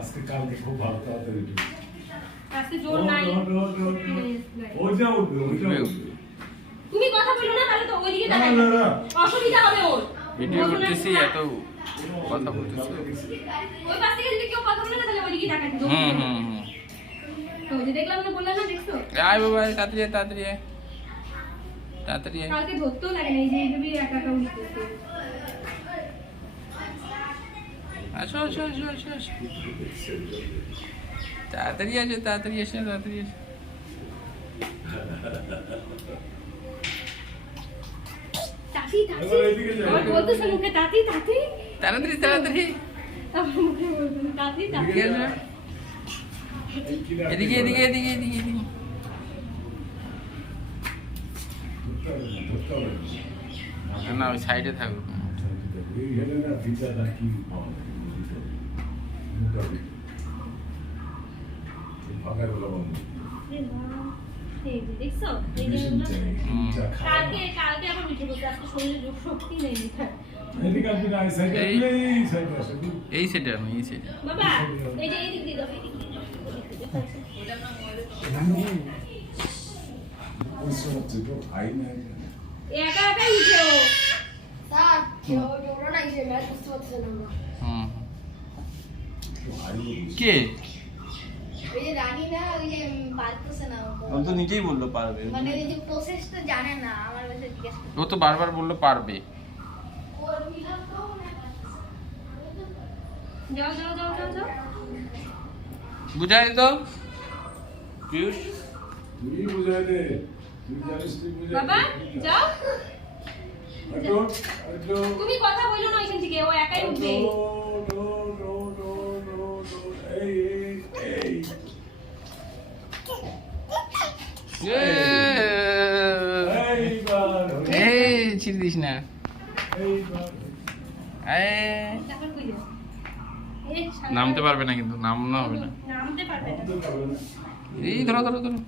আজকে কালকে খুব ভালো তাড়াতাড়ি আজকে জোর নাই। ওইটা উঠবে ওইটা উঠবে। তুমি কথা বলো না তাহলে তো ওইদিকে তাকাবে, অসুবিধা হবে ওর। ভিডিও করতেছি এত কথা বলতেছি। ওই পাশ থেকে যদি কেউ কথা বলে না তাহলে ওইদিকে তাকাবে। তো যে দেখলাম না, বললাম না, দেখছো? আয় বাবা, তাড়াতাড়ি আয়, তাড়াতাড়ি আয়, তাড়াতাড়ি আয়। কালকে ধরতেও লাগে না, এই যে এইভাবেই একা একা উঠতেছে। আসো আসো আসো আসো আসো, তাড়াতাড়ি আসো, তাড়াতাড়ি আসো, তাড়াতাড়ি আসো। তাতি তাতি আমার বলতেছে মুখে, তাতি তাতি, তাড়াতাড়ি তাড়াতাড়ি আমার মুখে বলতেছে তাতি তাতি। এদিকে আসো, এদিকে এদিকে এদিকে এদিকে এদিকে। না ওই সাইডে থাকো। এই হেলে না ভিজা নাকি ভাগার বলা বন্ধ। এই যে দেখছো, এই যে কালকে কালকে আবার উঠে বসে, আজকে শরীরে যোগ শক্তি নেই। এদিকে আপনি না সাইডে এই সাইডে আসো। এই সাইডে আমি এই সাইডে। বাবা এই যে এদিক দিয়ে দাও, এদিক দিয়ে দাও। ওই সময় তো আই না একা একাই উঠে ও। স্যার ওরা না এসে ম্যাচ বুঝতে পারছে না আমরা। কে? ওই যে রানী না, ওই যে পারতেছে না ও তো নিজেই বললো পারবে। মানে ওই যে প্রসেসটা জানে না, আমার কাছে জিজ্ঞেস ও তো বারবার বললো পারবে। ওর মিলান তো না। যাও যাও যাও যাও যাও। বুঝাই তো পিয়ুষ। তুই বুঝাই দে, তুই জানিস তুই বুঝাই বাবা যাও। আটো আটো তুমি কথা বলো না এখান থেকে, ও একাই উঠবে। এই এই এইবার এই ছিড়ে দিস না। এইবার তারপর কই যাও? নামতে পারবে না, কিন্তু নামনা হবে না। নামতে পারবে না। বন্ধ করো না। এই ধরো ধরো ধরো।